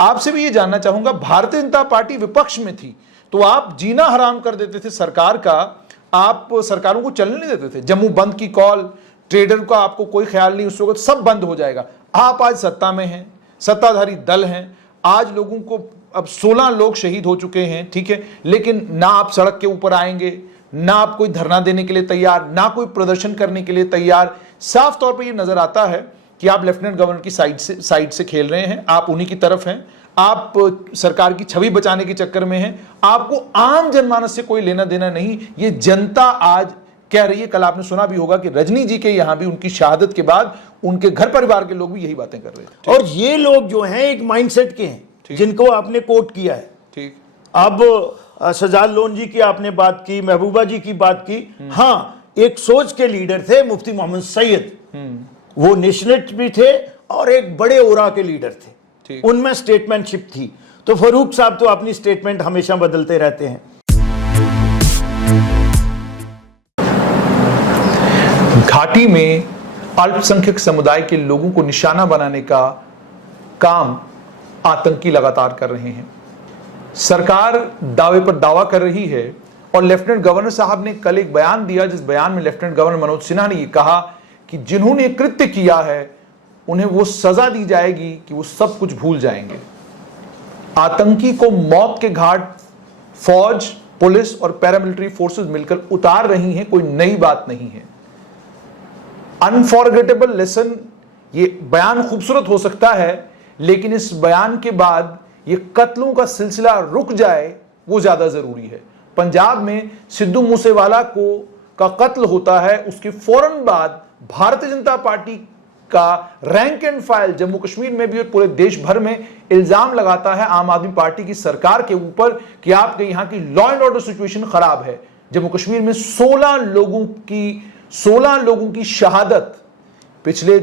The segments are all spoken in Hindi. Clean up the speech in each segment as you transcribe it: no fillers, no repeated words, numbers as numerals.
आपसे भी ये जानना चाहूंगा, भारतीय जनता पार्टी विपक्ष में थी तो आप जीना हराम कर देते थे सरकार का, आप सरकारों को चलने नहीं देते थे। जम्मू बंद की कॉल, ट्रेडर का आपको कोई ख्याल नहीं, उस वक्त सब बंद हो जाएगा। आप आज सत्ता में हैं, सत्ताधारी दल हैं, आज लोगों को अब 16 लोग शहीद हो चुके हैं, ठीक है, लेकिन ना आप सड़क के ऊपर आएंगे, ना आप कोई धरना देने के लिए तैयार, ना कोई प्रदर्शन करने के लिए तैयार। साफ तौर पर यह नजर आता है कि आप लेफ्टिनेंट गवर्नर की साइड से खेल रहे हैं, आप उन्हीं की तरफ हैं, आप सरकार की छवि बचाने के चक्कर में हैं, आपको आम जनमानस से कोई लेना देना नहीं। ये जनता आज कह रही है। कल आपने सुना भी होगा कि रजनी जी के यहां भी उनकी शहादत के बाद उनके घर परिवार के लोग भी यही बातें कर रहे थे। और ये लोग जो हैं एक माइंडसेट के हैं जिनको आपने कोट किया है। ठीक, अब सजाद लोन जी की आपने बात की, महबूबा जी की बात की, हाँ, एक सोच के लीडर थे मुफ्ती मोहम्मद सैयद, वो नेशनलिस्ट भी थे और एक बड़े ओरा के लीडर थे, उनमें स्टेटमेंटशिप थी। तो फारूक साहब तो अपनी स्टेटमेंट हमेशा बदलते रहते हैं। घाटी में अल्पसंख्यक समुदाय के लोगों को निशाना बनाने का काम आतंकी लगातार कर रहे हैं। सरकार दावे पर दावा कर रही है और लेफ्टिनेंट गवर्नर साहब ने कल एक बयान दिया, जिस बयान में लेफ्टिनेंट गवर्नर मनोज सिन्हा ने यह कहा कि जिन्होंने कृत्य किया है उन्हें वो सजा दी जाएगी कि वो सब कुछ भूल जाएंगे। आतंकी को मौत के घाट फौज, पुलिस और पैरामिलिट्री फोर्सेस मिलकर उतार रही हैं, कोई नई बात नहीं है। अनफॉरगेटेबल लेसन, ये बयान खूबसूरत हो सकता है, लेकिन इस बयान के बाद ये कत्लों का सिलसिला रुक जाए वो ज्यादा जरूरी है। पंजाब में सिद्धू मूसेवाला का कत्ल होता है, उसके फौरन बाद भारतीय जनता पार्टी का rank and file Jammu Kashmir में भी और पूरे देश भर में इल्जाम लगाता है आम आदमी पार्टी की सरकार के ऊपर कि आपके यहां की लॉ एंड ऑर्डर सिचुएशन खराब है। जम्मू कश्मीर में 16 लोगों की शहादत पिछले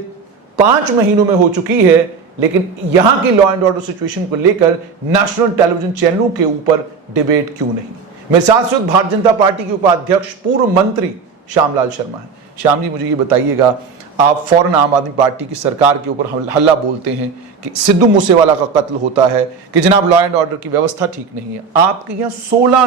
5 महीनों में हो चुकी है, लेकिन यहां की लॉ एंड ऑर्डर सिचुएशन को लेकर नेशनल टेलीविजन चैनलों के ऊपर डिबेट क्यों नहीं। मेरे साथ भारतीय जनता पार्टी के उपाध्यक्ष पूर्व मंत्री श्यामलाल शर्मा है। श्याम जी, मुझे ये बताइएगा, आप फौरन आम आदमी पार्टी की सरकार के ऊपर हल्ला बोलते हैं कि सिद्धू मूसेवाला का कत्ल होता है, कि जनाब लॉ एंड ऑर्डर की व्यवस्था ठीक नहीं है। आपके यहां 16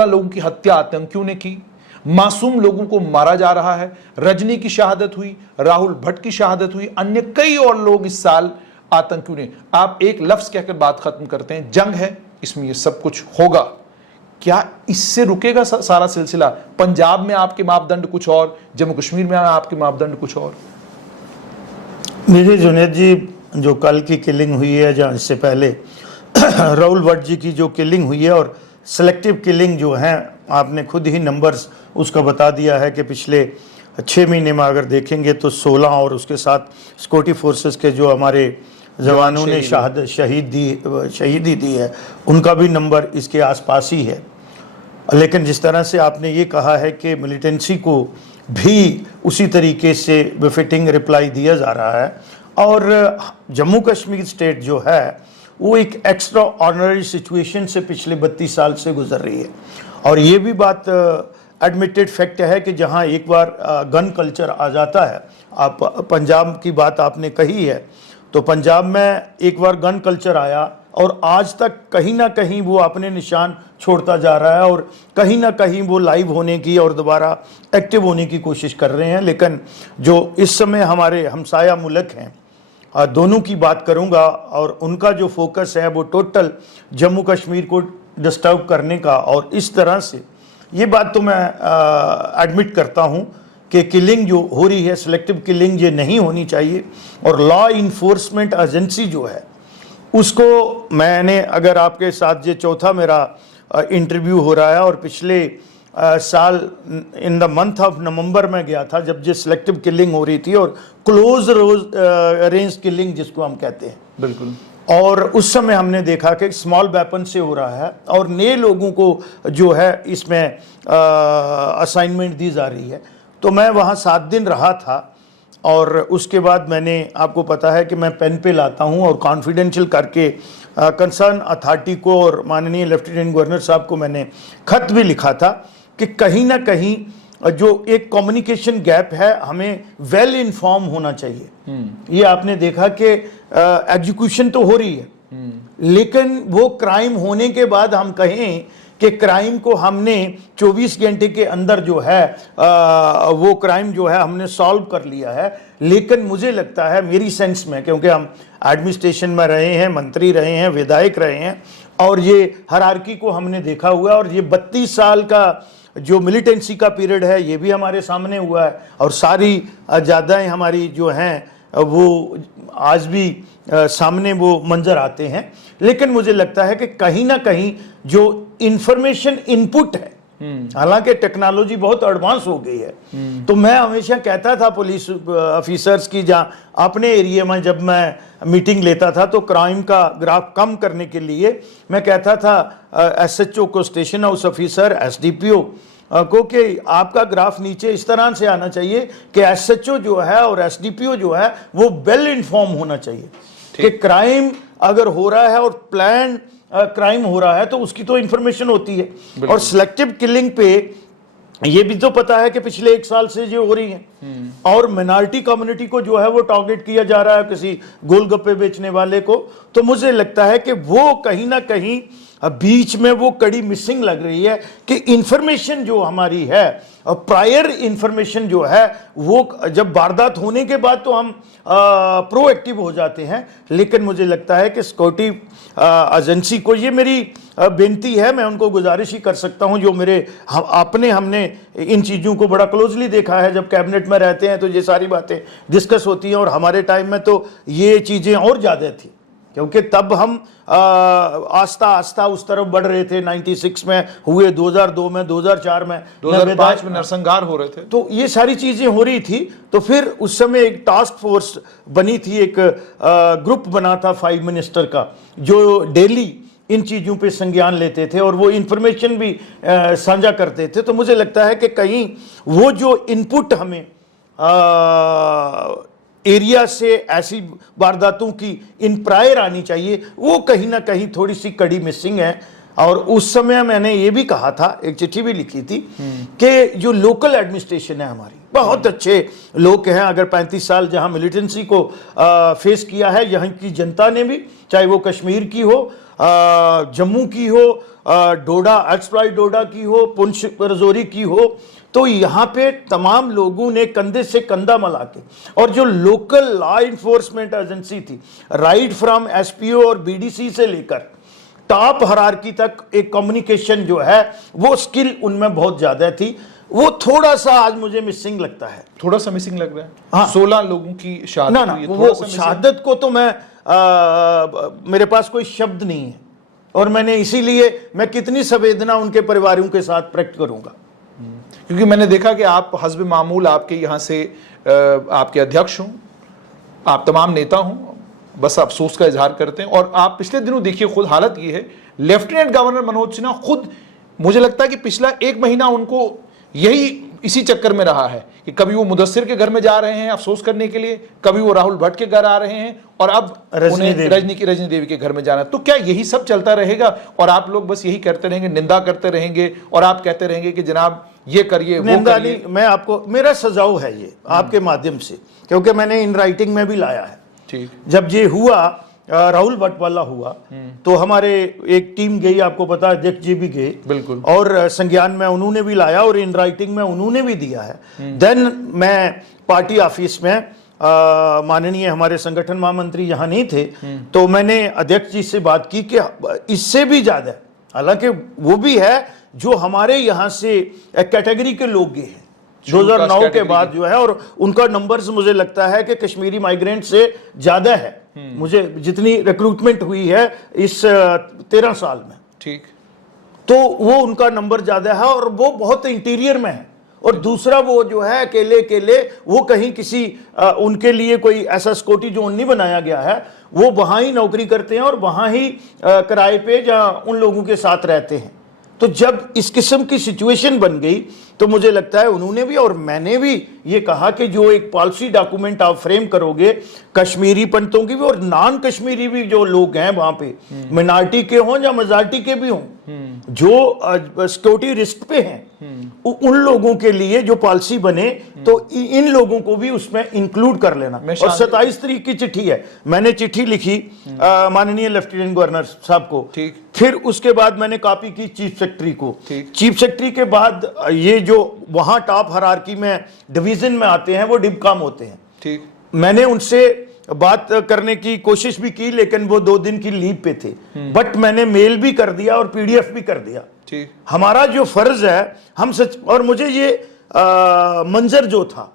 लोगों की हत्या आतंकियों ने की, मासूम लोगों को मारा जा रहा है। रजनी की शहादत हुई, राहुल भट्ट की शहादत हुई, अन्य कई और लोग इस साल आतंकियों ने। आप एक लफ्ज कहकर बात खत्म करते हैं, जंग है, इसमें ये सब कुछ होगा। क्या इससे रुकेगा सारा सिलसिला? पंजाब में आपके मापदंड कुछ और, जम्मू कश्मीर में आपके मापदंड कुछ और। मेरे जुनेद जी, जो कल की किलिंग हुई है, जहाँ इससे पहले राहुल भट्ट जी की जो किलिंग हुई है और सेलेक्टिव किलिंग जो है, आपने खुद ही नंबर्स उसका बता दिया है कि पिछले 6 महीने में अगर देखेंगे तो 16 और उसके साथ सिक्योरिटी फोर्सेस के जो हमारे जवानों ने शहीदी दी है, उनका भी नंबर इसके आसपास ही है। लेकिन जिस तरह से आपने ये कहा है कि मिलिटेंसी को भी उसी तरीके से बेफिटिंग रिप्लाई दिया जा रहा है, और जम्मू कश्मीर स्टेट जो है वो एक एक्स्ट्रा ऑर्डिनरी सिचुएशन से पिछले 32 साल से गुजर रही है। और ये भी बात एडमिटेड फैक्ट है कि जहाँ एक बार गन कल्चर आ जाता है, आप पंजाब की बात आपने कही है, तो पंजाब में एक बार गन कल्चर आया और आज तक कहीं ना कहीं वो अपने निशान छोड़ता जा रहा है, और कहीं ना कहीं वो लाइव होने की और दोबारा एक्टिव होने की कोशिश कर रहे हैं। लेकिन जो इस समय हमारे हमसाया मुल्क हैं, दोनों की बात करूंगा, और उनका जो फोकस है वो टोटल जम्मू कश्मीर को डिस्टर्ब करने का, और इस तरह से ये बात तो मैं एडमिट करता हूँ कि किलिंग जो हो रही है, सिलेक्टिव किलिंग, ये नहीं होनी चाहिए। और लॉ इन्फोर्समेंट एजेंसी जो है उसको, मैंने अगर आपके साथ ये चौथा मेरा इंटरव्यू हो रहा है, और पिछले साल in the month of November में गया था जब ये सिलेक्टिव किलिंग हो रही थी, और क्लोज रेंज किलिंग जिसको हम कहते हैं, बिल्कुल, और उस समय हमने देखा कि स्मॉल वेपन से हो रहा है और नए लोगों को जो है इसमें असाइनमेंट दी जा रही है। तो मैं वहाँ 7 दिन रहा था, और उसके बाद मैंने, आपको पता है कि मैं पेन पे लाता हूँ और कॉन्फिडेंशियल करके कंसर्न अथॉरिटी को और माननीय लेफ्टिनेंट गवर्नर साहब को मैंने खत भी लिखा था कि कहीं ना कहीं जो एक कम्युनिकेशन गैप है, हमें वेल इन्फॉर्म होना चाहिए। ये आपने देखा कि एग्जीक्यूशन तो हो रही है, लेकिन वो क्राइम होने के बाद हम कहें कि क्राइम को हमने 24 घंटे के अंदर जो है वो क्राइम जो है हमने सॉल्व कर लिया है। लेकिन मुझे लगता है, मेरी सेंस में, क्योंकि हम एडमिनिस्ट्रेशन में रहे हैं, मंत्री रहे हैं, विधायक रहे हैं, और ये हायरार्की को हमने देखा हुआ है, और ये 32 साल का जो मिलिटेंसी का पीरियड है ये भी हमारे सामने हुआ है, और सारी ज़्यादाएँ हमारी जो हैं वो आज भी सामने वो मंजर आते हैं। लेकिन मुझे लगता है कि कहीं ना कहीं जो इंफॉर्मेशन इनपुट है, हालांकि टेक्नोलॉजी बहुत एडवांस हो गई है, तो मैं हमेशा कहता था पुलिस ऑफिसर्स की, जहाँ अपने एरिया में जब मैं मीटिंग लेता था तो क्राइम का ग्राफ कम करने के लिए मैं कहता था एसएचओ को, स्टेशन हाउस ऑफिसर, एसडीपीओ को, कि आपका ग्राफ नीचे इस तरह से आना चाहिए कि एसएचओ जो है और एसडीपीओ जो है वो वेल इन्फॉर्म होना चाहिए कि क्राइम अगर हो रहा है और प्लान क्राइम हो रहा है तो उसकी तो इंफॉर्मेशन होती है। और सिलेक्टिव किलिंग पे ये भी तो पता है कि पिछले 1 साल से जो हो रही है, और मिनॉरिटी कम्युनिटी को जो है वो टारगेट किया जा रहा है, किसी गोलगप्पे बेचने वाले को। तो मुझे लगता है कि वो कहीं ना कहीं बीच में वो कड़ी मिसिंग लग रही है कि इंफॉर्मेशन जो हमारी है, प्रायर इंफॉर्मेशन जो है, वो जब वारदात होने के बाद तो हम प्रोएक्टिव हो जाते हैं। लेकिन मुझे लगता है कि सिक्योरिटी एजेंसी को, ये मेरी बेनती है, मैं उनको गुजारिश ही कर सकता हूं, जो मेरे हमने इन चीज़ों को बड़ा क्लोजली देखा है, जब कैबिनेट में रहते हैं तो ये सारी बातें डिस्कस होती हैं, और हमारे टाइम में तो ये चीज़ें और ज़्यादा थी, क्योंकि तब हम आस्ता आस्ता उस तरफ बढ़ रहे थे। 96 में हुए, 2002 में, 2004 में, 2005 में नरसंहार हो रहे थे, तो ये सारी चीजें हो रही थी। तो फिर उस समय एक टास्क फोर्स बनी थी, एक ग्रुप बना था 5 मिनिस्टर का, जो डेली इन चीज़ों पे संज्ञान लेते थे और वो इंफॉर्मेशन भी साझा करते थे। तो मुझे लगता है कि कहीं वो जो इनपुट हमें एरिया से ऐसी वारदातों की इन प्रायर आनी चाहिए, वो कहीं ना कहीं थोड़ी सी कड़ी मिसिंग है। और उस समय मैंने ये भी कहा था, एक चिट्ठी भी लिखी थी, कि जो लोकल एडमिनिस्ट्रेशन है हमारी, बहुत अच्छे लोग हैं। अगर 35 साल जहां मिलिटेंसी को फेस किया है यहाँ की जनता ने भी, चाहे वो कश्मीर की हो, जम्मू की हो, डोडा, एक्सप्लॉइट डोडा की हो, पुंछ रजौरी की हो, तो यहाँ पे तमाम लोगों ने कंधे से कंधा मिला के, और जो लोकल लॉ इन्फोर्समेंट एजेंसी थी, राइट फ्रॉम एसपीओ और बीडीसी से लेकर टॉप हायरार्की तक एक कम्युनिकेशन जो है वो स्किल उनमें बहुत ज्यादा थी। वो थोड़ा सा आज मुझे मिसिंग लगता है, थोड़ा सा मिसिंग लग रहा है। हाँ। 16 लोगों की शहादत हुई है, वो शहादत को तो मैं मेरे पास कोई शब्द नहीं है, और मैंने इसीलिए मैं कितनी संवेदना उनके परिवारों के साथ प्रकट करूंगा, क्योंकि मैंने देखा कि आप हस्ब मामूल आपके यहाँ से आपके अध्यक्ष हों, आप तमाम नेता हों, बस अफसोस का इजहार करते हैं। और आप पिछले दिनों देखिए, खुद हालत ये है, लेफ्टिनेंट गवर्नर मनोज सिन्हा खुद, मुझे लगता है कि पिछला 1 महीना उनको यही इसी चक्कर में रहा है कि कभी वो मुदस्सिर के घर में जा रहे हैं अफसोस करने के लिए, कभी वो राहुल भट्ट के घर आ रहे हैं, और अब रजनी देवी के घर में जाना। तो क्या यही सब चलता रहेगा और आप लोग बस यही करते रहेंगे, निंदा करते रहेंगे, और आप कहते रहेंगे कि जनाब ये करिए वो करिए? मैं आपको, मेरा सजाव है ये आपके माध्यम से, क्योंकि मैंने इन राइटिंग में भी लाया है। ठीक, जब ये हुआ, राहुल भट्ट वाला हुआ, तो हमारे एक टीम गई, आपको पता है, अध्यक्ष जी भी गए, बिल्कुल, और संज्ञान में उन्होंने भी लाया और इन राइटिंग में उन्होंने भी दिया है। देन मैं पार्टी ऑफिस में, माननीय हमारे संगठन महामंत्री यहाँ नहीं थे, तो मैंने अध्यक्ष जी से बात की कि इससे भी ज्यादा, हालांकि वो भी है जो हमारे यहाँ से कैटेगरी के लोग गए हैं 2009 के बाद जो है, और उनका नंबर्स मुझे लगता है कि कश्मीरी माइग्रेंट से ज्यादा है, मुझे जितनी रिक्रूटमेंट हुई है इस 13 साल में। ठीक, तो वो उनका नंबर ज्यादा है, और वो बहुत इंटीरियर में है। और दूसरा, वो जो है अकेले वो कहीं किसी उनके लिए कोई ऐसा सिक्योरिटी जोन नहीं बनाया गया है, वो वहां ही नौकरी करते हैं और वहां ही किराए पे जहां उन लोगों के साथ रहते हैं। तो जब इस किस्म की सिचुएशन बन गई, तो मुझे लगता है उन्होंने भी और मैंने भी ये कहा कि जो एक पॉलिसी डॉक्यूमेंट आप फ्रेम करोगे, कश्मीरी पंडितों की भी और नॉन कश्मीरी भी जो लोग हैं वहां पे, मिनॉरिटी के हों या मेजॉरिटी के भी हों, जो सिक्योरिटी रिस्क पे हैं, उन लोगों के लिए जो पॉलिसी बने तो इन लोगों को भी उसमें इंक्लूड कर लेना। और 27 तारीख की चिट्ठी है, मैंने चिट्ठी लिखी माननीय लेफ्टिनेंट गवर्नर साहब को, ठीक। फिर उसके बाद मैंने कॉपी की चीफ सेक्रेटरी को, ठीक। चीफ सेक्रेटरी के बाद ये जो वहां टॉप हायरार्की में डिवीजन में आते हैं वो डिबकॉम होते हैं, ठीक। मैंने उनसे बात करने की कोशिश भी की, लेकिन वो 2 दिन की लीव पे थे, बट मैंने मेल भी कर दिया और पीडीएफ भी कर दिया। ठीक। हमारा जो फर्ज है हम सच, और मुझे ये मंजर जो था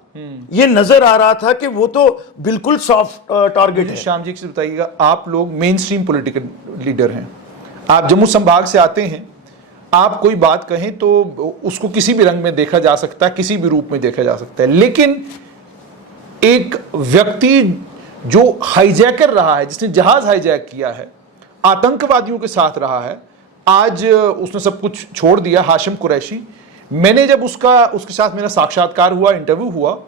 ये नजर आ रहा था कि वो तो बिल्कुल सॉफ्ट टारगेट है। श्याम जी से बताइएगा, आप लोग मेन स्ट्रीम पॉलिटिकल लीडर हैं, आप जम्मू संभाग से आते हैं, आप कोई बात कहें तो उसको किसी भी रंग में देखा जा सकता है, किसी भी रूप में देखा जा सकता है, लेकिन एक व्यक्ति जो हाईजैकर रहा है, जिसने जहाज हाईजैक किया है, आतंकवादियों के साथ रहा है, आज उसने सब कुछ छोड़ दिया, हाशिम कुरैशी। मैंने जब उसके साथ मेरा साक्षात्कार हुआ, इंटरव्यू हुआ,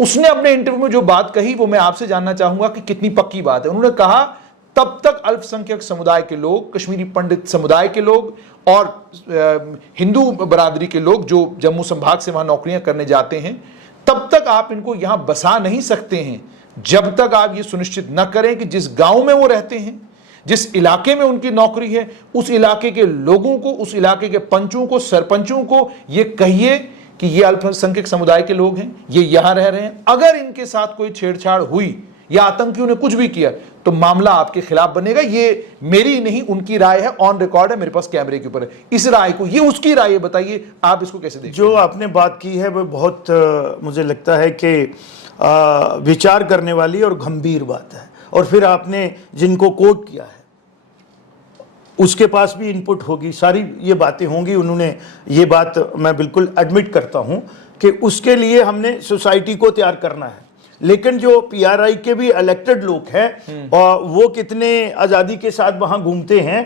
उसने अपने इंटरव्यू में जो बात कही वो मैं आपसे जानना चाहूंगा कि कितनी पक्की बात है। उन्होंने कहा तब तक अल्पसंख्यक समुदाय के लोग, कश्मीरी पंडित समुदाय के लोग और हिंदू बरादरी के लोग जो जम्मू संभाग से वहां नौकरियां करने जाते हैं, तब तक आप इनको यहां बसा नहीं सकते हैं जब तक आप ये सुनिश्चित न करें कि जिस गांव में वो रहते हैं, जिस इलाके में उनकी नौकरी है, उस इलाके के लोगों को, उस इलाके के पंचों को, सरपंचों को ये कहिए कि ये अल्पसंख्यक समुदाय के लोग हैं, ये यहां रह रहे हैं, अगर इनके साथ कोई छेड़छाड़ हुई या आतंकियों ने कुछ भी किया तो मामला आपके खिलाफ बनेगा। ये मेरी नहीं, उनकी राय है, ऑन रिकॉर्ड है, मेरे पास कैमरे के ऊपर है। इस राय को, ये उसकी राय है, बताइए आप इसको कैसे देखते हैं? जो आपने बात की है वो बहुत मुझे लगता है कि विचार करने वाली और गंभीर बात है, और फिर आपने जिनको कोट किया है उसके पास भी इनपुट होगी, सारी ये बातें होंगी, उन्होंने ये बात मैं बिल्कुल एडमिट करता हूं कि उसके लिए हमने सोसाइटी को तैयार करना है। लेकिन जो पीआरआई के भी इलेक्टेड लोग हैं और वो कितने आज़ादी के साथ वहां घूमते हैं,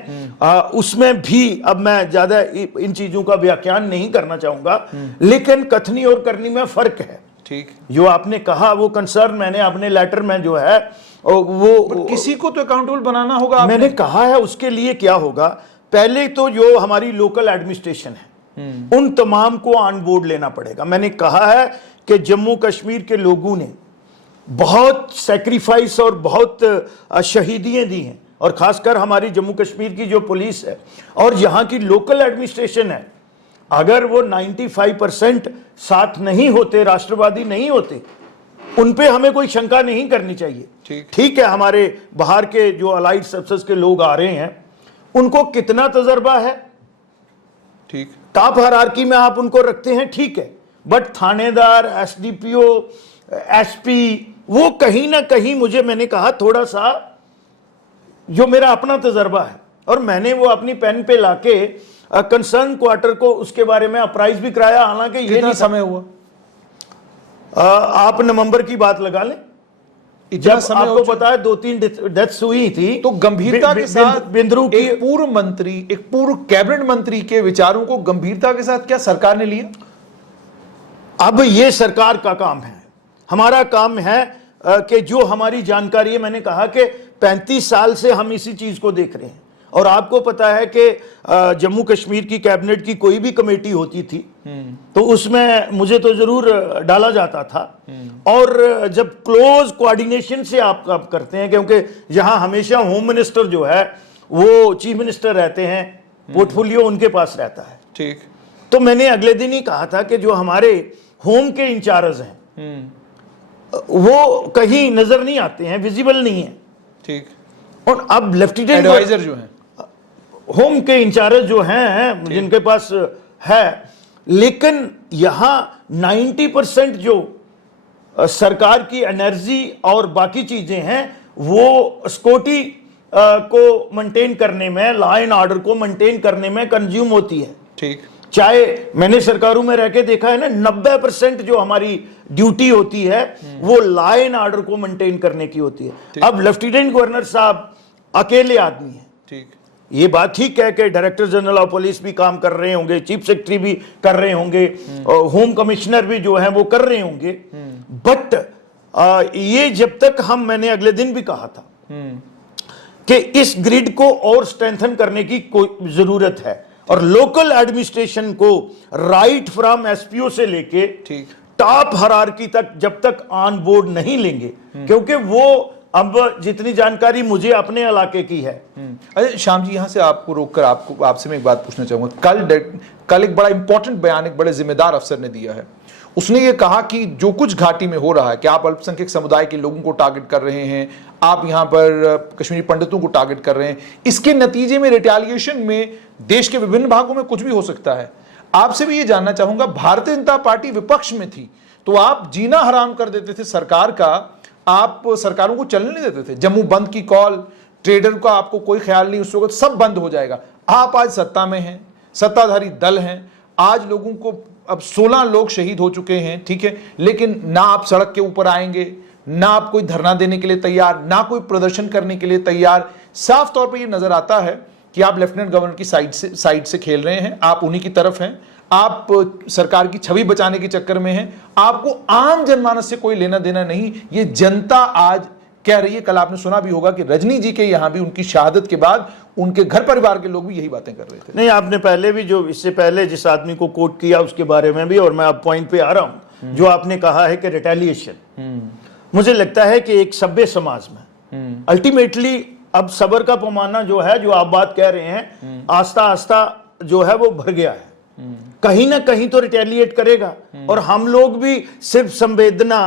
उसमें भी अब मैं ज़्यादा इन चीज़ों का व्याख्यान नहीं करना चाहूँगा, लेकिन कथनी और करनी में फ़र्क है। ठीक, जो आपने कहा वो कंसर्न मैंने अपने लेटर में जो है वो किसी को तो अकाउंटेबल बनाना होगा। मैंने कहा है उसके लिए क्या होगा, पहले तो जो हमारी लोकल एडमिनिस्ट्रेशन है उन तमाम को ऑन बोर्ड लेना पड़ेगा। मैंने कहा है कि जम्मू कश्मीर के लोगों ने बहुत सेक्रीफाइस और बहुत शहीदियां दी हैं, और खासकर हमारी जम्मू कश्मीर की जो पुलिस है और यहाँ की लोकल एडमिनिस्ट्रेशन है, अगर वो 95% साथ नहीं होते, राष्ट्रवादी नहीं होते, उन पे हमें कोई शंका नहीं करनी चाहिए। ठीक है, हमारे बाहर के जो अलाइड सर्विसेज के लोग आ रहे हैं उनको कितना तजर्बा है, ठीक, टॉप हायरार्की में आप उनको रखते हैं, ठीक है, बट थानेदार, एसडीपीओ, एसपी, वो कहीं ना कहीं मुझे, मैंने कहा थोड़ा सा जो मेरा अपना तजर्बा है, और मैंने वो अपनी पेन पे लाके कंसर्न क्वार्टर को उसके बारे में अप्राइज भी कराया, हालांकि ये नहीं समय हुआ, आप नवंबर की बात लगा लें, जब आपको पता है 2-3 डेथ्स हुई थी, तो गंभीरता के साथ बिंदु की एक पूर्व मंत्री, एक पूर्व कैबिनेट मंत्री के विचारों को गंभीरता के साथ क्या सरकार ने लिया? अब ये सरकार का काम है, हमारा काम है कि जो हमारी जानकारी है, मैंने कहा कि 35 साल से हम इसी चीज को देख रहे हैं, और आपको पता है कि जम्मू कश्मीर की कैबिनेट की कोई भी कमेटी होती थी तो उसमें मुझे तो जरूर डाला जाता था, और जब क्लोज कोऑर्डिनेशन से आप काम करते हैं, क्योंकि यहाँ हमेशा होम मिनिस्टर जो है वो चीफ मिनिस्टर रहते हैं, पोर्टफोलियो उनके पास रहता है, ठीक, तो मैंने अगले दिन ही कहा था कि जो हमारे होम के इंचार्ज हैं वो कहीं नजर नहीं आते हैं, विजिबल नहीं है, ठीक, और अब लेफ्टिनेंट एडवाइजर जो हैं, होम के इंचार्ज जो हैं जिनके पास है, लेकिन यहां 90% जो सरकार की एनर्जी और बाकी चीजें हैं वो सिक्योरिटी को मेंटेन करने में, लॉ एंड ऑर्डर को मेंटेन करने में कंज्यूम होती है। ठीक, चाहे मैंने सरकारों में रह के देखा है ना, 90% जो हमारी ड्यूटी होती है वो लॉ एंड ऑर्डर को मेंटेन करने की होती है। अब लेफ्टिनेंट गवर्नर साहब अकेले आदमी है, ठीक, ये बात ठीक है कि डायरेक्टर जनरल ऑफ पुलिस भी काम कर रहे होंगे, चीफ सेक्रेटरी भी कर रहे होंगे, होम कमिश्नर भी जो है वो कर रहे होंगे, बट ये जब तक हम, मैंने अगले दिन भी कहा था कि इस ग्रिड को और स्ट्रेंथन करने की कोई जरूरत है। और लोकल एडमिनिस्ट्रेशन को राइट फ्रॉम एसपीओ से लेके ठीक टॉप हायरार्की तक जब तक ऑन बोर्ड नहीं लेंगे, क्योंकि वो अब जितनी जानकारी मुझे अपने इलाके की है। अरे श्याम जी, यहां से आपको रोककर आपसे मैं एक बात पूछना चाहूंगा। कल एक बड़ा इंपॉर्टेंट बयान एक बड़े जिम्मेदार अफसर ने दिया है। उसने ये कहा कि जो कुछ घाटी में हो रहा है कि आप अल्पसंख्यक समुदाय के लोगों को टारगेट कर रहे हैं, आप यहां पर कश्मीरी पंडितों को टारगेट कर रहे हैं, इसके नतीजे में रिटेलिएशन में देश के विभिन्न भागों में कुछ भी हो सकता है। आपसे भी ये जानना चाहूंगा, भारतीय जनता पार्टी विपक्ष में थी तो आप जीना हराम कर देते थे सरकार का, आप सरकारों को चलने नहीं देते थे। जम्मू बंद की कॉल, ट्रेडर का आपको कोई ख्याल नहीं, उस वक्त सब बंद हो जाएगा। आप आज सत्ता में हैं, सत्ताधारी दल हैं, आज लोगों को अब 16 लोग शहीद हो चुके हैं, ठीक है, लेकिन ना आप सड़क के ऊपर आएंगे, ना आप कोई धरना देने के लिए तैयार, ना कोई प्रदर्शन करने के लिए तैयार। साफ तौर पर यह नजर आता है कि आप लेफ्टिनेंट गवर्नर की साइड से खेल रहे हैं, आप उन्हीं की तरफ हैं, आप सरकार की छवि बचाने के चक्कर में हैं, आपको आम जनमानस से कोई लेना देना नहीं। ये जनता आज कह रही है। कल आपने सुना भी होगा कि रजनी जी के यहां भी उनकी शहादत के बाद उनके घर परिवार के लोग भी यही बातें कर रहे थे। नहीं, आपने पहले भी जो इससे पहले जिस आदमी को कोट किया उसके बारे में भी, और मैं अब पॉइंट पे आ रहा हूं, जो आपने कहा है कि रिटेलिएशन, मुझे लगता है कि एक सभ्य समाज में अल्टीमेटली अब सबर का पैमाना जो है, जो आप बात कह रहे हैं, आस्ता आस्ता जो है वो भर गया है। कहीं ना कहीं तो रिटेलिएट करेगा, और हम लोग भी सिर्फ संवेदना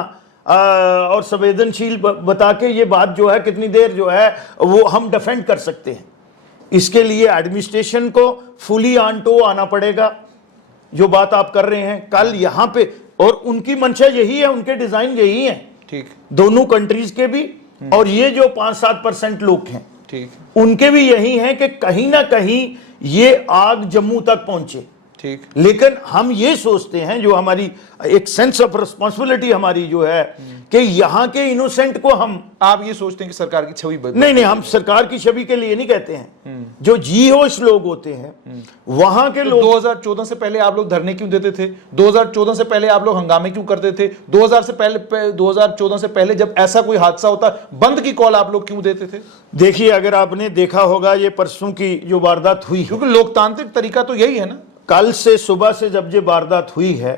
और संवेदनशील बता के ये बात जो है कितनी देर जो है वो हम डिफेंड कर सकते हैं। इसके लिए एडमिनिस्ट्रेशन को फुली ऑन टो आना पड़ेगा, जो बात आप कर रहे हैं कल यहां पे, और उनकी मंशा यही है, उनके डिजाइन यही है, ठीक, दोनों कंट्रीज के भी, और ये जो 5-7% लोग हैं, ठीक, उनके भी यही है कि कहीं ना कहीं ये आग जम्मू तक पहुंचे। ठीक, लेकिन हम ये सोचते हैं, जो हमारी एक सेंस ऑफ रिस्पॉन्सिबिलिटी हमारी जो है, कि यहां के इनोसेंट को हम, आप ये सोचते हैं कि सरकार की छवि नहीं, हम सरकार की छवि के लिए नहीं कहते हैं, जो जी होश लोग होते हैं वहां के लोग। 2014 से पहले आप लोग धरने क्यों देते थे? 2014 से पहले आप लोग हंगामे क्यों करते थे? 2014 से पहले जब ऐसा कोई हादसा होता, बंद की कॉल आप लोग क्यों देते थे? देखिए, अगर आपने देखा होगा ये परसों की जो वारदात हुई, क्योंकि लोकतांत्रिक तरीका तो यही है ना। कल से सुबह से जब ये वारदात हुई है,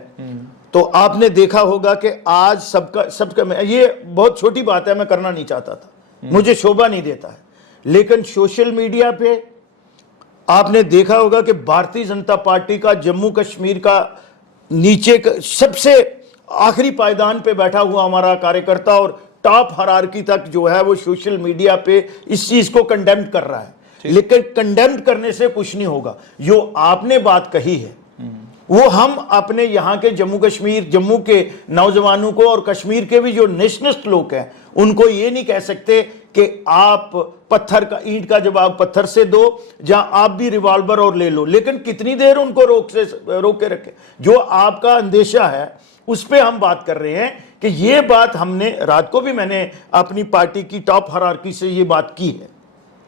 तो आपने देखा होगा कि आज सबका ये बहुत छोटी बात है, मैं करना नहीं चाहता था, मुझे शोभा नहीं देता है, लेकिन सोशल मीडिया पे आपने देखा होगा कि भारतीय जनता पार्टी का जम्मू कश्मीर का नीचे सबसे आखिरी पायदान पे बैठा हुआ हमारा कार्यकर्ता और टॉप हायरार्की तक जो है वो सोशल मीडिया पे इस चीज को कंडेम कर रहा है। लेकिन कंडेम करने से कुछ नहीं होगा। जो आपने बात कही है वो हम अपने यहाँ के जम्मू कश्मीर, जम्मू के नौजवानों को और कश्मीर के भी जो नेशनलिस्ट लोग हैं उनको ये नहीं कह सकते कि आप पत्थर का, ईंट का जवाब पत्थर से दो, जहां आप भी रिवॉल्वर और ले लो, लेकिन कितनी देर उनको रोक के रखे। जो आपका अंदेशा है उस पर हम बात कर रहे हैं कि ये बात हमने रात को भी, मैंने अपनी पार्टी की टॉप हायरार्की से ये बात की है,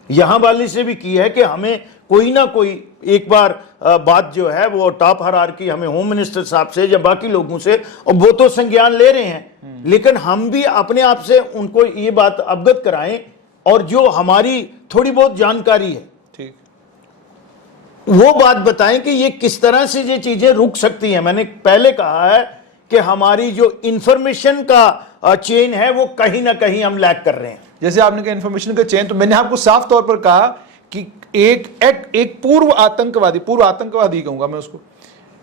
यहां वाले से भी की है कि हमें कोई ना कोई एक बार बात जो है वो टॉप हायरार्की हमें होम मिनिस्टर साहब से या बाकी लोगों से, और वो तो संज्ञान ले रहे हैं, लेकिन हम भी अपने आप से उनको ये बात अवगत कराएं, और जो हमारी थोड़ी बहुत जानकारी है ठीक, वो बात बताएं कि ये किस तरह से ये चीजें रुक सकती हैं। मैंने पहले कहा है कि हमारी जो इंफॉर्मेशन का चेन है वो कहीं ना कहीं हम लैक कर रहे हैं। जैसे आपने कहा इन्फॉर्मेशन का चेन, तो मैंने आपको साफ तौर पर कहा कि एक पूर्व आतंकवादी कहूंगा मैं उसको,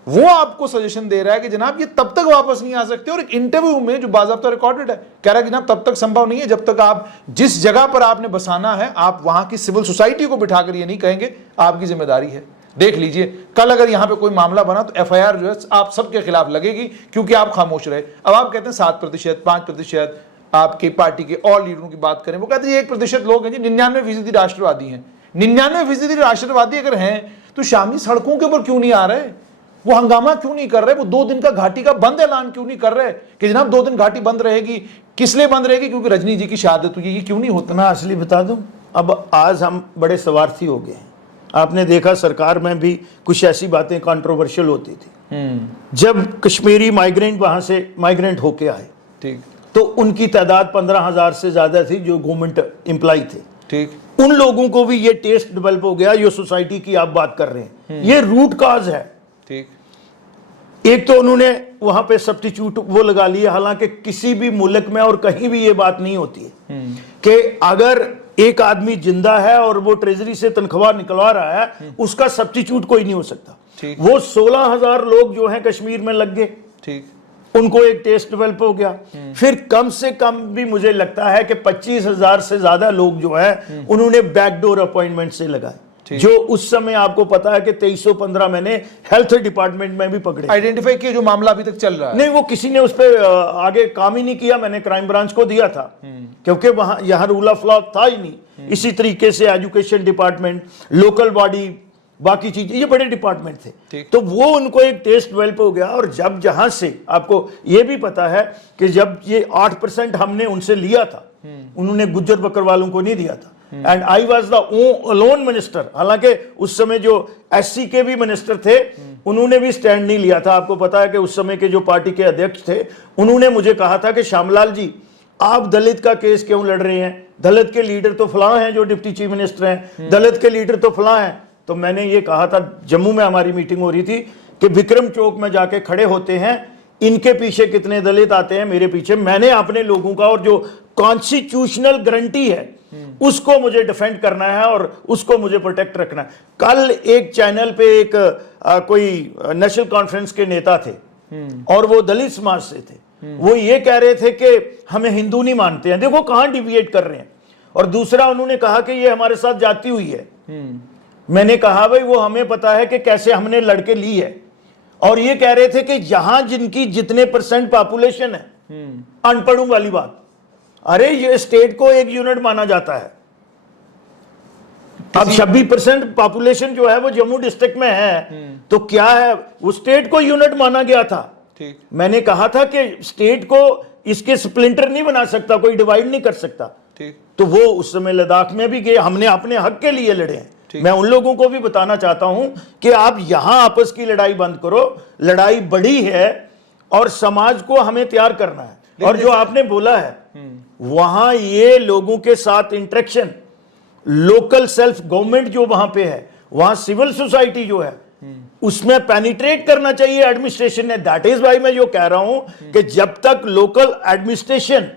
वो आपको सजेशन दे रहा है कि जनाब ये तब तक वापस नहीं आ सकते, और एक इंटरव्यू में जो बाज़ाब्ता रिकॉर्डेड है कह रहा है कि जनाब तब तक संभव नहीं है जब तक आप जिस जगह पर आपने बसाना है आप वहां की सिविल सोसाइटी को बिठाकर ये नहीं कहेंगे आपकी जिम्मेदारी है। देख लीजिए, कल अगर यहां पे कोई मामला बना तो एफआईआर जो है आप सबके खिलाफ लगेगी, क्योंकि आप खामोश रहे। अब आप कहते हैं 7%, 5%, आपकी पार्टी के और लीडरों की बात करें, वो कहते हैं 1% लोग हैं जी, 99% राष्ट्रवादी हैं। 99% राष्ट्रवादी अगर हैं तो शामी सड़कों के ऊपर क्यों नहीं आ रहे? वो हंगामा क्यों नहीं कर रहे? वो 2 दिन का घाटी का बंद ऐलान क्यों नहीं कर रहे कि जनाब 2 दिन घाटी बंद रहेगी? किस लिए बंद रहेगी? क्योंकि रजनी जी की शहादत हुई। ये क्यों नहीं होता? मैं असली बता दूं, अब आज हम बड़े स्वार्थी हो गए हैं। आपने देखा सरकार में भी कुछ ऐसी बातें कंट्रोवर्शियल होती थी। जब कश्मीरी माइग्रेंट वहां से माइग्रेंट होके आए, ठीक, तो उनकी तादाद 15,000 से ज्यादा थी जो गवर्नमेंट एम्प्लॉय थे। ठीक। उन लोगों को भी ये टेस्ट डेवलप हो गया, जो सोसाइटी की आप बात कर रहे हैं, ये रूट काज है। ठीक। एक तो उन्होंने वहां पे सब्स्टिट्यूट वो लगा लिया, हालांकि किसी भी मुल्क में और कहीं भी ये बात नहीं होती है कि अगर एक आदमी जिंदा है और वो ट्रेजरी से तनख्वाह निकलवा रहा है, उसका सब्स्टिट्यूट कोई नहीं हो सकता। ठीक। वो 16,000 लोग जो हैं कश्मीर में लग गए, ठीक। उनको एक टेस्ट डेवलप हो गया। फिर कम से कम भी मुझे लगता है कि 25,000 से ज्यादा लोग जो है उन्होंने बैकडोर अपॉइंटमेंट से लगाए, जो उस समय आपको पता है कि 2315 मैंने हेल्थ डिपार्टमेंट में भी पकड़े, आइडेंटिफाई किया, जो मामला अभी तक चल रहा है। नहीं वो किसी ने उस पर आगे काम ही नहीं किया, मैंने क्राइम ब्रांच को दिया था, क्योंकि वहां यहां रूल ऑफ लॉ था ही नहीं। इसी तरीके से एजुकेशन डिपार्टमेंट, लोकल बॉडी, बाकी चीजें, ये बड़े डिपार्टमेंट थे, तो वो उनको एक टेस्ट डेवलप हो गया। और जब जहां से आपको ये भी पता है कि जब ये 8% हमने उनसे लिया था, उन्होंने गुज्जर बकरवालों को नहीं दिया था, and I was the alone minister, हालांकि उस समय जो SC के भी मिनिस्टर थे उन्होंने भी स्टैंड नहीं लिया था। आपको पता है कि उस समय के जो पार्टी के अध्यक्ष थे उन्होंने मुझे कहा था कि श्यामलाल जी आप दलित का केस क्यों लड़ रहे हैं, दलित के लीडर तो फलां हैं जो डिप्टी चीफ मिनिस्टर हैं, दलित के लीडर तो फलां हैं। तो मैंने ये कहा था, जम्मू में हमारी मीटिंग हो रही थी, कि विक्रम चौक में जाके खड़े होते हैं, इनके पीछे कितने दलित आते हैं, मेरे पीछे, मैंने अपने लोगों का और जो कॉन्स्टिट्यूशनल गारंटी है उसको मुझे डिफेंड करना है और उसको मुझे प्रोटेक्ट रखना है। कल एक चैनल पे एक कोई नेशनल कॉन्फ्रेंस के नेता थे और वो दलित समाज से थे, वो ये कह रहे थे कि हमें हिंदू नहीं मानते हैं। देखो कहां डिविएट कर रहे हैं। और दूसरा उन्होंने कहा कि ये हमारे साथ जाती हुई है। मैंने कहा भाई वो हमें पता है कि कैसे हमने लड़के ली है। और ये कह रहे थे कि यहां जिनकी जितने % पॉपुलेशन है, अनपढ़ों वाली बात, अरे ये स्टेट को एक यूनिट माना जाता है। अब 26% पॉपुलेशन जो है वो जम्मू डिस्ट्रिक्ट में है, तो क्या है, वो स्टेट को यूनिट माना गया था। ठीक। मैंने कहा था कि स्टेट को इसके स्प्लिंटर नहीं बना सकता, कोई डिवाइड नहीं कर सकता। ठीक। तो वो उस समय लद्दाख में भी गए, हमने अपने हक के लिए लड़े हैं। मैं उन लोगों को भी बताना चाहता हूं कि आप यहां आपस की लड़ाई बंद करो, लड़ाई बड़ी है और समाज को हमें तैयार करना है। और जो आपने बोला है वहां ये लोगों के साथ इंटरेक्शन, लोकल सेल्फ गवर्नमेंट जो वहां पे है, वहां सिविल सोसाइटी जो है, उसमें पेनिट्रेट करना चाहिए एडमिनिस्ट्रेशन ने। दैट इज वाई मैं जो कह रहा हूं कि जब तक local administration,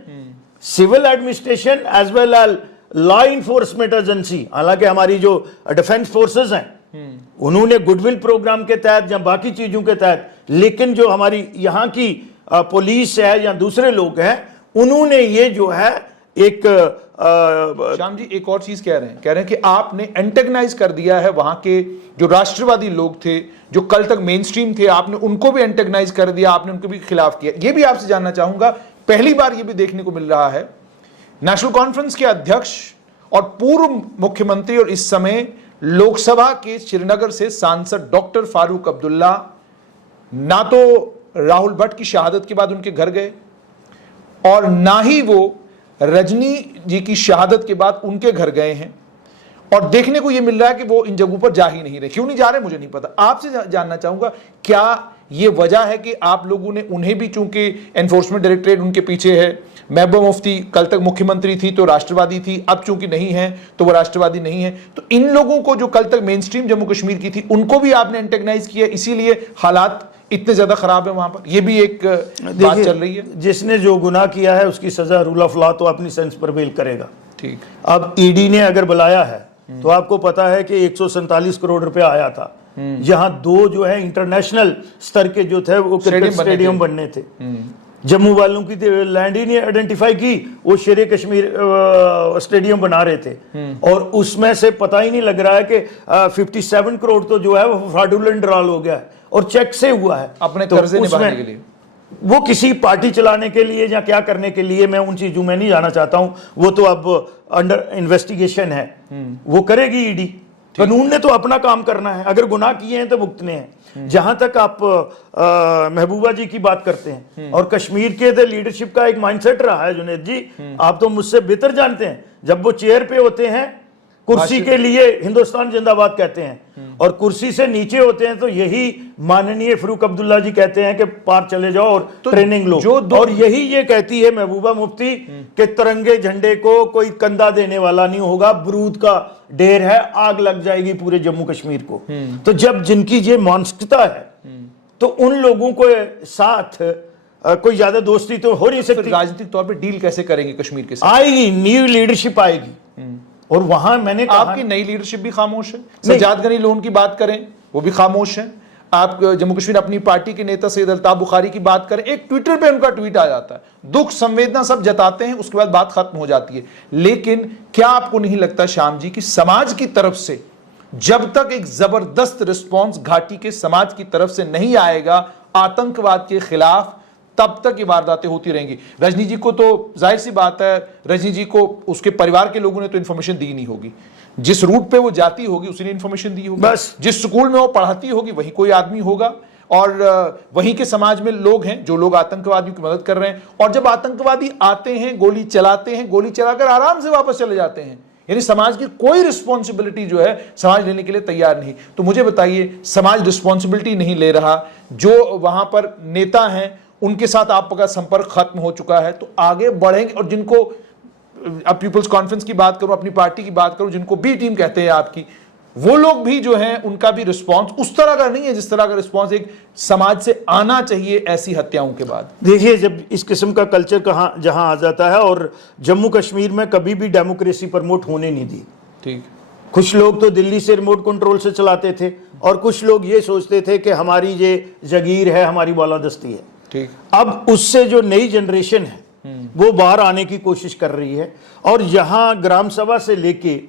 civil administration as well as law enforcement agency, हालांकि हमारी जो डिफेंस फोर्सेस हैं उन्होंने गुडविल प्रोग्राम के तहत या बाकी चीजों के तहत, लेकिन जो हमारी यहाँ की पुलिस है या दूसरे लोग हैं, उन्होंने ये जो है एक श्याम जी एक और चीज कह रहे हैं कि आपने एंटेगनाइज कर दिया है वहां के जो राष्ट्रवादी लोग थे, जो कल तक मेन स्ट्रीम थे, आपने उनको भी एंटेगनाइज कर दिया, आपने उनको भी खिलाफ किया। ये भी आपसे जानना चाहूंगा, पहली बार ये भी देखने को मिल रहा है नेशनल कॉन्फ्रेंस के अध्यक्ष और पूर्व मुख्यमंत्री और इस समय लोकसभा के श्रीनगर से सांसद डॉक्टर फारूक अब्दुल्ला ना तो राहुल भट्ट की शहादत के बाद उनके घर गए और ना ही वो रजनी जी की शहादत के बाद उनके घर गए हैं, और देखने को यह मिल रहा है कि वो इन जगहों पर जा ही नहीं रहे। क्यों नहीं जा रहे मुझे नहीं पता, आपसे जानना चाहूंगा क्या ये वजह है कि आप लोगों ने उन्हें भी, चूंकि एनफोर्समेंट डायरेक्टरेट उनके पीछे है, महबूबा मुफ्ती कल तक मुख्यमंत्री थी तो राष्ट्रवादी थी, अब चूंकि नहीं है तो वो राष्ट्रवादी नहीं है, तो इन लोगों को जो कल तक मेन स्ट्रीम जम्मू कश्मीर की थी उनको भी आपने एंटेगनाइज किया, इसीलिए हालात इतने ज्यादा खराब है वहां पर। यह भी एक बात चल रही है। जिसने जो गुनाह किया है उसकी सजा रूल ऑफ लॉ तो अपनी सेंस पर बेल करेगा। ठीक। अब ईडी ने अगर बुलाया है तो आपको पता है कि 147 करोड़ रुपया आया था, जहां 2 जो है इंटरनेशनल स्तर के जो थे वो क्रिकेट स्टेडियम बनने थे। जम्मू वालों की लैंड ही नहीं आइडेंटिफाई की, वो शेर कश्मीर स्टेडियम बना रहे थे, और उसमें से पता ही नहीं लग रहा है कि 57 करोड़ तो जो है वो फ्रॉडुलेंट ड्रॉल हो गया है और चेक से हुआ है अपने तो कर्जे निभाने के लिए। वो किसी पार्टी चलाने के लिए या क्या करने के लिए, मैं उन चीजों में नहीं जाना चाहता हूं, वो तो अब अंडर इन्वेस्टिगेशन है, वो करेगी ईडी। कानून ने तो अपना काम करना है, अगर गुनाह किए हैं तो भुगतने हैं। जहां तक आप महबूबा जी की बात करते हैं और कश्मीर के लीडरशिप का एक माइंडसेट रहा है जुनेद जी, आप तो मुझसे बेहतर जानते हैं, जब वो चेयर पे होते हैं कुर्सी के लिए हिंदुस्तान जिंदाबाद कहते हैं और कुर्सी से नीचे होते हैं तो यही माननीय फरूक अब्दुल्ला जी कहते हैं कि पार चले जाओ और ट्रेनिंग लो। और यही ये कहती है महबूबा मुफ्ती कि तिरंगे झंडे को कोई कंधा देने वाला नहीं होगा, बरूद का ढेर है, आग लग जाएगी पूरे जम्मू कश्मीर को। तो जब जिनकी ये मानसिकता है तो उन लोगों को साथ कोई ज्यादा दोस्ती तो हो नहीं सकती। राजनीतिक तौर पे डील कैसे करेंगे कश्मीर के साथ? आएगी, न्यू लीडरशिप आएगी। और वहां मैंने कहा, आपकी नई लीडरशिप भी खामोश है। सज्जाद गनी लोन की बात करें वो भी खामोश है। आप जम्मू कश्मीर अपनी पार्टी के नेता सैयद अल्ताफ बुखारी की बात करें, एक ट्विटर पे उनका ट्वीट आ जाता है, दुख संवेदना सब जताते हैं, उसके बाद बात खत्म हो जाती है। लेकिन क्या आपको नहीं लगता श्याम जी कि समाज की तरफ से जब तक एक जबरदस्त रिस्पॉन्स घाटी के समाज की तरफ से नहीं आएगा आतंकवाद के खिलाफ, तब तक ये वारदातें होती रहेंगी? रजनी जी को तो जाहिर सी बात है, रजनी जी को उसके परिवार के लोगों ने तो इन्फॉर्मेशन दी नहीं होगी, जिस रूट पे वो जाती होगी उसी ने इन्फॉर्मेशन दी होगी, बस जिस स्कूल में वो पढ़ाती होगी वही कोई आदमी होगा, और वहीं के समाज में लोग हैं जो लोग आतंकवादियों की मदद कर रहे हैं। और जब आतंकवादी आते हैं, गोली चलाते हैं, गोली चलाकर आराम से वापस चले जाते हैं। यानी समाज की कोई रिस्पॉन्सिबिलिटी जो है समाज लेने के लिए तैयार नहीं। तो मुझे बताइए, समाज रिस्पॉन्सिबिलिटी नहीं ले रहा, जो वहां पर नेता हैं उनके साथ आपका संपर्क खत्म हो चुका है, तो आगे बढ़ेंगे? और जिनको अब पीपल्स कॉन्फ्रेंस की बात करूं, अपनी पार्टी की बात करूं, जिनको बी टीम कहते हैं आपकी, वो लोग भी जो हैं उनका भी रिस्पांस उस तरह का नहीं है जिस तरह का रिस्पांस एक समाज से आना चाहिए ऐसी हत्याओं के बाद। देखिए, जब इस किस्म का कल्चर कहाँ जहां आ जाता है, और जम्मू कश्मीर में कभी भी डेमोक्रेसी प्रमोट होने नहीं दी। ठीक, कुछ लोग तो दिल्ली से रिमोट कंट्रोल से चलाते थे और कुछ लोग ये सोचते थे कि हमारी ये जगीर है, हमारी बालादस्ती है। ठीक, अब उससे जो नई जनरेशन है वो बाहर आने की कोशिश कर रही है, और यहाँ ग्राम सभा से लेके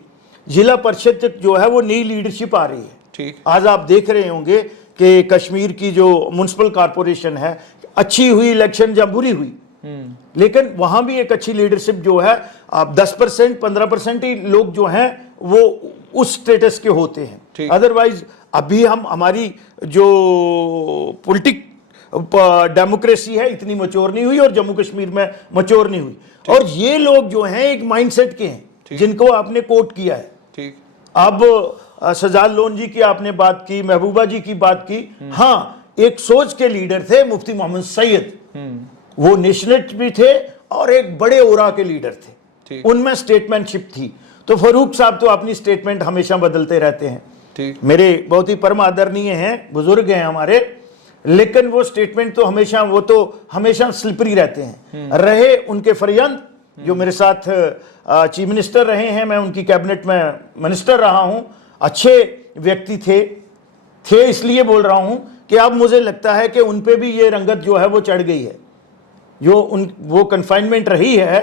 जिला परिषद तक जो है वो नई लीडरशिप आ रही है। ठीक, आज आप देख रहे होंगे कि कश्मीर की जो म्युनिसिपल कॉरपोरेशन है, अच्छी हुई इलेक्शन या बुरी हुई, लेकिन वहां भी एक अच्छी लीडरशिप जो है, आप 10% 15% ही लोग जो हैं वो उस स्टेटस के होते हैं। अदरवाइज अभी हम हमारी जो पॉलिटिक डेमोक्रेसी है इतनी मच्योर नहीं हुई, और जम्मू कश्मीर में मच्योर नहीं हुई। और ये लोग जो हैं एक माइंडसेट के हैं जिनको आपने कोट किया है। ठीक, अब सज्जाद लोन जी की आपने बात की, महबूबा जी की बात की, हाँ, एक सोच के लीडर थे मुफ्ती मोहम्मद सैयद, वो नेशनलिस्ट भी थे और एक बड़े ओरा के लीडर थे, उनमें स्टेटमेंटशिप थी। तो फरूक साहब तो अपनी स्टेटमेंट हमेशा बदलते रहते हैं। ठीक, मेरे बहुत ही परम आदरणीय हैं, बुजुर्ग हैं हमारे, लेकिन वो स्टेटमेंट तो हमेशा स्लिपरी रहते हैं। रहे उनके फरियाद जो मेरे साथ चीफ मिनिस्टर रहे हैं, मैं उनकी कैबिनेट में मिनिस्टर रहा हूं, अच्छे व्यक्ति थे इसलिए बोल रहा हूं कि अब मुझे लगता है कि उन पे भी ये रंगत जो है वो चढ़ गई है, वो कन्फाइनमेंट रही है,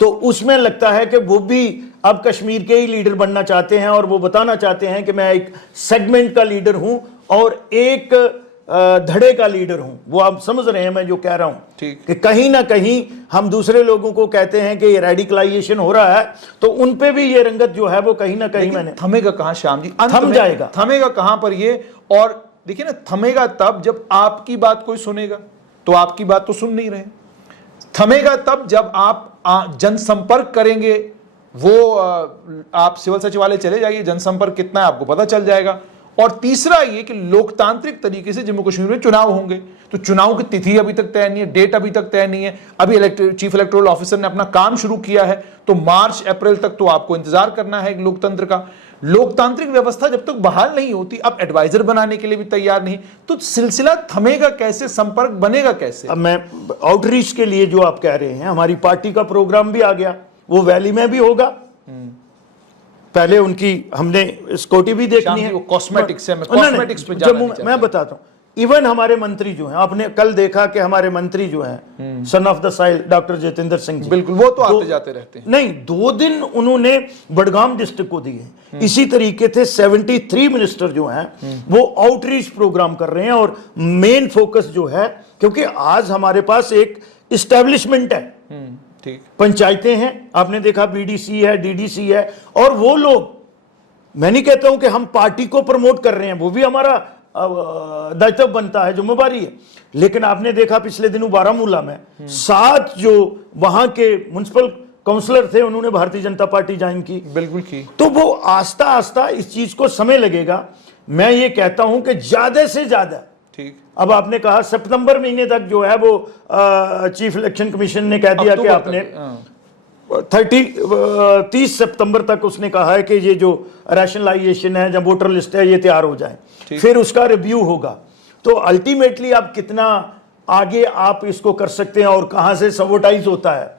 तो उसमें लगता है कि वो भी अब कश्मीर के ही लीडर बनना चाहते हैं, और वो बताना चाहते हैं कि मैं एक सेगमेंट का लीडर हूं और एक धड़े का लीडर हूं। वो आप समझ रहे हैं मैं जो कह रहा हूं कि कहीं ना कहीं हम दूसरे लोगों को कहते हैं कि रेडिकलाइजेशन हो रहा है, तो उन पे भी ये रंगत जो है वो कहीं ना कहीं मैंने थमेगा कहां श्याम जी? थम जाएगा, थमेगा कहां पर ये? और देखिए ना, थमेगा तब जब आपकी बात कोई सुनेगा, तो आपकी बात तो सुन नहीं रहे। थमेगा तब जब आप जनसंपर्क करेंगे, वो आप सिविल सचिवालय चले जाइए, जनसंपर्क कितना है आपको पता चल जाएगा। और तीसरा ये कि लोकतांत्रिक तरीके से जम्मू कश्मीर में चुनाव होंगे, तो चुनाव की तिथि अभी तक तय नहीं है, डेट अभी तक तय नहीं है। अभी चीफ इलेक्टोरल ऑफिसर ने अपना काम शुरू किया है, तो मार्च अप्रैल तक तो आपको इंतजार करना है एक लोकतंत्र का। लोकतांत्रिक व्यवस्था जब तक बहाल नहीं होती, अब एडवाइजर बनाने के लिए भी तैयार नहीं, तो सिलसिला थमेगा कैसे, संपर्क बनेगा कैसे? अब मैं आउटरीच के लिए जो आप कह रहे हैं, हमारी पार्टी का प्रोग्राम भी आ गया, वो वैली में भी होगा। पहले उनकी हमने स्कूटी भी देखनी है, कॉस्मेटिक्स है, मैं कॉस्मेटिक्स पे जम्मू में मैं बताता हूँ। इवन हमारे मंत्री जो हैं, आपने कल देखा कि हमारे मंत्री जो हैं, son of the soil doctor Jitendra Singh ji, बिल्कुल, वो तो आते जाते रहते हैं। नहीं, 2 दिन उन्होंने बडगाम डिस्ट्रिक्ट को दिए। इसी तरीके से 73 मिनिस्टर जो हैं वो आउटरीच प्रोग्राम कर रहे हैं, और मेन फोकस जो है, क्योंकि आज हमारे पास एक इस्टेब्लिशमेंट है, पंचायतें हैं, आपने देखा बीडीसी है, डीडीसी है, और वो लोग, मैं नहीं कहता हूं कि हम पार्टी को प्रमोट कर रहे हैं, वो भी हमारा दायित्व बनता है, जिम्मेदारी है, लेकिन आपने देखा पिछले दिनों बारामूला में 7 जो वहां के म्युनिसिपल काउंसलर थे, उन्होंने भारतीय जनता पार्टी ज्वाइन की। बिल्कुल की। तो वो आस्ता आस्ता इस चीज को समय लगेगा। मैं ये कहता हूं कि ज्यादा से ज्यादा, ठीक, अब आपने कहा सितंबर महीने तक जो है वो चीफ इलेक्शन कमीशन ने कह दिया कि आपने 30 सितंबर तक उसने कहा है कि ये जो रैशनलाइजेशन है, जब वोटर लिस्ट है, ये तैयार हो जाए, फिर उसका रिव्यू होगा। तो अल्टीमेटली आप कितना आगे आप इसको कर सकते हैं और कहां से सबोटाइज होता है,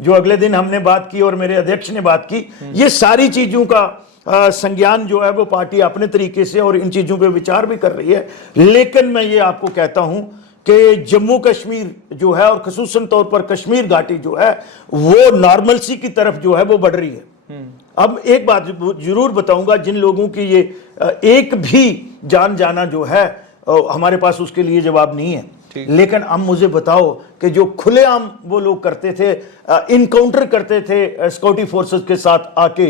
जो अगले दिन हमने बात की और मेरे अध्यक्ष ने बात की, ये सारी चीजों का संज्ञान जो है वो पार्टी अपने तरीके से और इन चीजों पे विचार भी कर रही है। लेकिन मैं ये आपको कहता हूं कि जम्मू कश्मीर जो है और खसूसन तौर पर कश्मीर घाटी जो है वो नॉर्मलसी की तरफ जो है वो बढ़ रही है। अब एक बात जरूर बताऊंगा, जिन लोगों की ये एक भी जान जाना जो है हमारे पास उसके लिए जवाब नहीं है, लेकिन अब मुझे बताओ कि जो खुलेआम वो लोग करते थे, इनकाउंटर करते थे सिक्योरिटी फोर्सेस के साथ आके,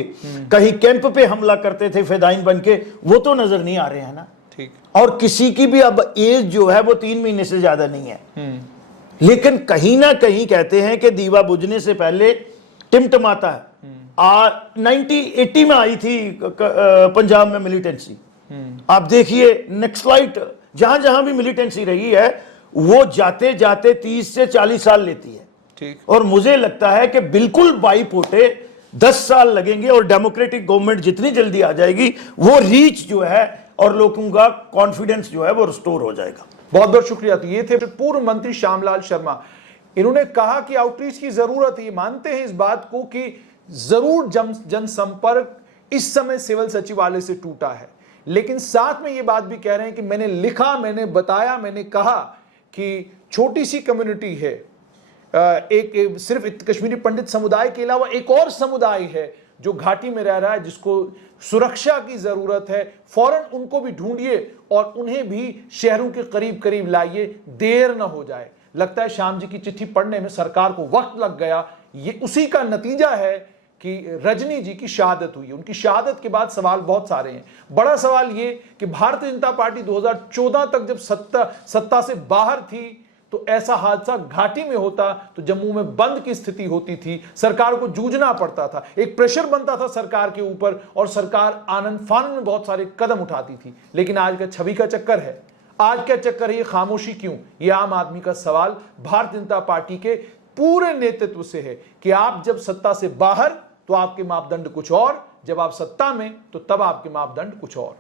कहीं कैंप पे हमला करते थे फिदाइन बन के, वो तो नजर नहीं आ रहे हैं ना। ठीक। और किसी की भी अब एज जो है वो 3 महीने से ज्यादा नहीं है, लेकिन कहीं ना कहीं कहते हैं कि दीवा बुझने से पहले टिमटिमाता है। 1980 में आई थी पंजाब में मिलिटेंसी, आप देखिए नक्सलाइट जहां जहां भी मिलिटेंसी रही है वो जाते जाते 30 से 40 साल लेती है। ठीक। और मुझे लगता है कि बिल्कुल बाई पोटे 10 साल लगेंगे और डेमोक्रेटिक गवर्नमेंट जितनी जल्दी आ जाएगी वो रीच जो है और लोगों का कॉन्फिडेंस जो है वो रिस्टोर हो जाएगा। बहुत बहुत शुक्रिया। तो ये थे पूर्व मंत्री श्यामलाल शर्मा। इन्होंने कहा कि आउटरीच की जरूरत है, मानते हैं इस बात को कि जरूर जनसंपर्क इस समय सिविल सचिवालय से टूटा है, लेकिन साथ में ये बात भी कह रहे हैं कि मैंने लिखा, मैंने बताया, मैंने कहा कि छोटी सी कम्युनिटी है, एक सिर्फ कश्मीरी पंडित समुदाय के अलावा एक और समुदाय है जो घाटी में रह रहा है, जिसको सुरक्षा की जरूरत है। फौरन उनको भी ढूंढिए और उन्हें भी शहरों के करीब करीब लाइए, देर ना हो जाए। लगता है श्याम जी की चिट्ठी पढ़ने में सरकार को वक्त लग गया। ये उसी का नतीजा है कि रजनी जी की शहादत हुई। उनकी शहादत के बाद सवाल बहुत सारे हैं। बड़ा सवाल ये कि भारतीय जनता पार्टी 2014 तक जब सत्ता से बाहर थी तो ऐसा हादसा घाटी में होता तो जम्मू में बंद की स्थिति होती थी, सरकार को जूझना पड़ता था, एक प्रेशर बनता था सरकार के ऊपर और सरकार आनंद फानन में बहुत सारे कदम उठाती थी। लेकिन आज का छवि का चक्कर है, आज क्या चक्कर है, ये खामोशी क्यों? ये आम आदमी का सवाल भारतीय जनता पार्टी के पूरे नेतृत्व से है कि आप जब सत्ता से बाहर तो आपके मापदंड कुछ और, जब आप सत्ता में तो तब आपके मापदंड कुछ और।